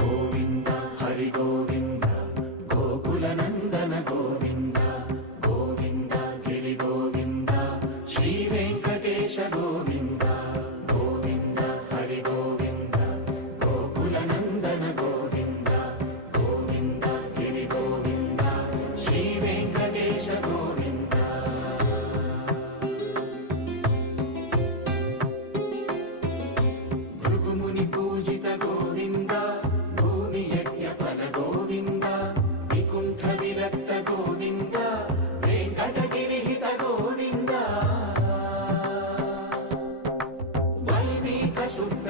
గోవింద హరి గోవింద గోకుల నందన గోవింద గోవింద గిరి గోవింద శ్రీ వెంకటేశ గోవింద గోవింద హరి గోవింద గోకుల నందన గోవింద గోవింద గిరి గోవింద శ్రీ వెంకటేశ గోవింద భృగుముని పూజిత గోవింద భూమి యజ్ఞ ఫల గోవింద వికుంఠ విరక్త గోవింద వెంకటగిరిహిత గోవింద వల్మీక శుద్ధ